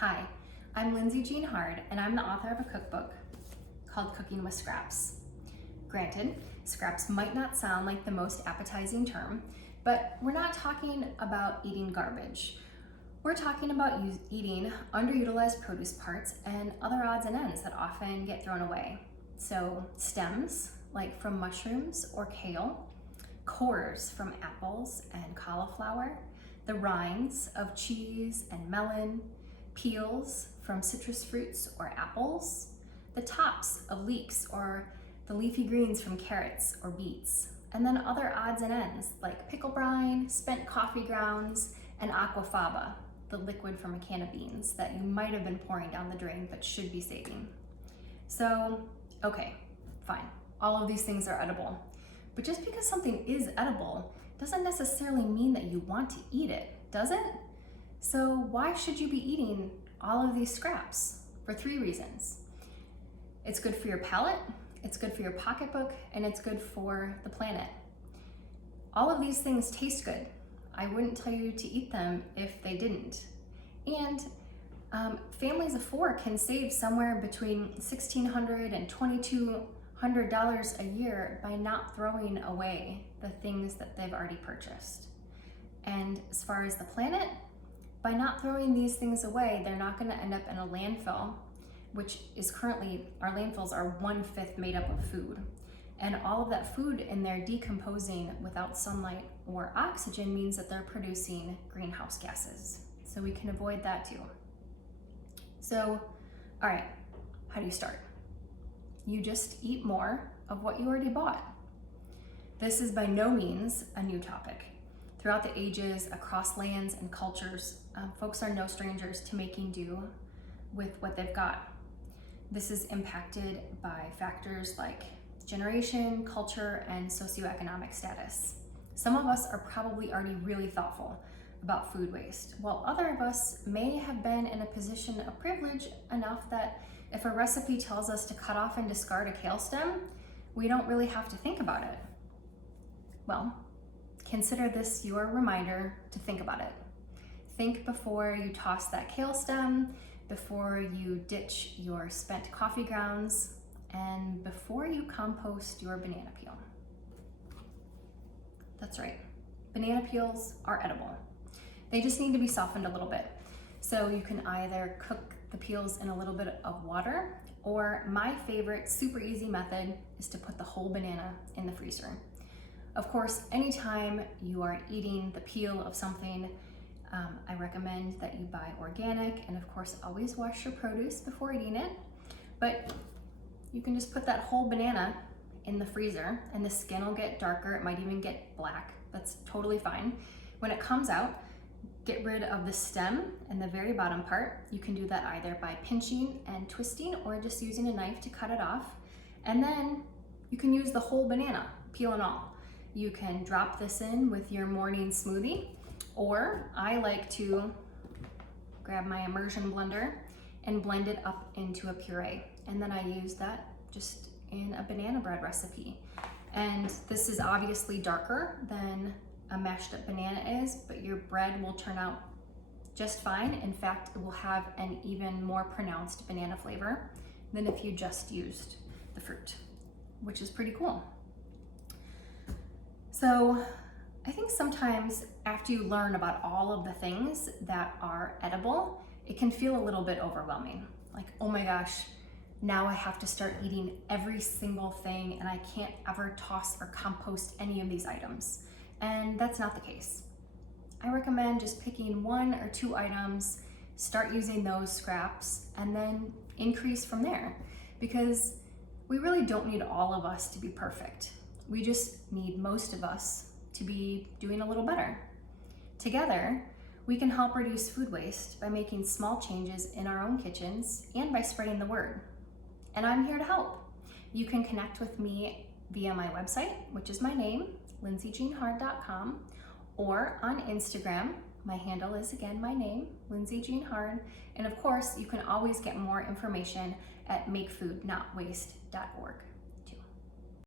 Hi, I'm Lindsay Jean Hard, and I'm the author of a cookbook called Cooking with Scraps. Granted, scraps might not sound like the most appetizing term, but we're not talking about eating garbage. We're talking about eating underutilized produce parts and other odds and ends that often get thrown away. So stems, like from mushrooms or kale, cores from apples and cauliflower, the rinds of cheese and melon, peels from citrus fruits or apples, the tops of leeks or the leafy greens from carrots or beets, and then other odds and ends like pickle brine, spent coffee grounds, and aquafaba, the liquid from a can of beans that you might have been pouring down the drain but should be saving. So, okay, fine, all of these things are edible. But just because something is edible doesn't necessarily mean that you want to eat it, does it? So why should you be eating all of these scraps? For 3 reasons. It's good for your palate, it's good for your pocketbook, and it's good for the planet. All of these things taste good. I wouldn't tell you to eat them if they didn't. And families of 4 can save somewhere between $1,600 and $2,200 a year by not throwing away the things that they've already purchased. And as far as the planet, by not throwing these things away, they're not going to end up in a landfill, which is currently, our landfills are 1/5 made up of food. And all of that food in there decomposing without sunlight or oxygen means that they're producing greenhouse gases. So we can avoid that too. So, all right, how do you start? You just eat more of what you already bought. This is by no means a new topic. Throughout the ages, across lands and cultures, folks are no strangers to making do with what they've got. This is impacted by factors like generation, culture, and socioeconomic status. Some of us are probably already really thoughtful about food waste, while other of us may have been in a position of privilege enough that if a recipe tells us to cut off and discard a kale stem, we don't really have to think about it. Well, consider this your reminder to think about it. Think before you toss that kale stem, before you ditch your spent coffee grounds, and before you compost your banana peel. That's right, banana peels are edible. They just need to be softened a little bit. So you can either cook the peels in a little bit of water, or my favorite super easy method is to put the whole banana in the freezer. Of course, anytime you are eating the peel of something, I recommend that you buy organic, and of course always wash your produce before eating it. But you can just put that whole banana in the freezer and the skin will get darker, it might even get black, that's totally fine. When it comes out, get rid of the stem and the very bottom part. You can do that either by pinching and twisting or just using a knife to cut it off. And then you can use the whole banana, peel and all. You can drop this in with your morning smoothie, or I like to grab my immersion blender and blend it up into a puree. And then I use that just in a banana bread recipe. And this is obviously darker than a mashed up banana is, but your bread will turn out just fine. In fact, it will have an even more pronounced banana flavor than if you just used the fruit, which is pretty cool. So I think sometimes after you learn about all of the things that are edible, it can feel a little bit overwhelming. Like, oh my gosh, now I have to start eating every single thing and I can't ever toss or compost any of these items. And that's not the case. I recommend just picking 1 or 2 items, start using those scraps, and then increase from there. Because we really don't need all of us to be perfect. We just need most of us to be doing a little better. Together, we can help reduce food waste by making small changes in our own kitchens and by spreading the word. And I'm here to help. You can connect with me via my website, which is my name, lindsayjeanhard.com, or on Instagram. My handle is again my name, Lindsay Jean Hard. And of course, you can always get more information at makefoodnotwaste.org.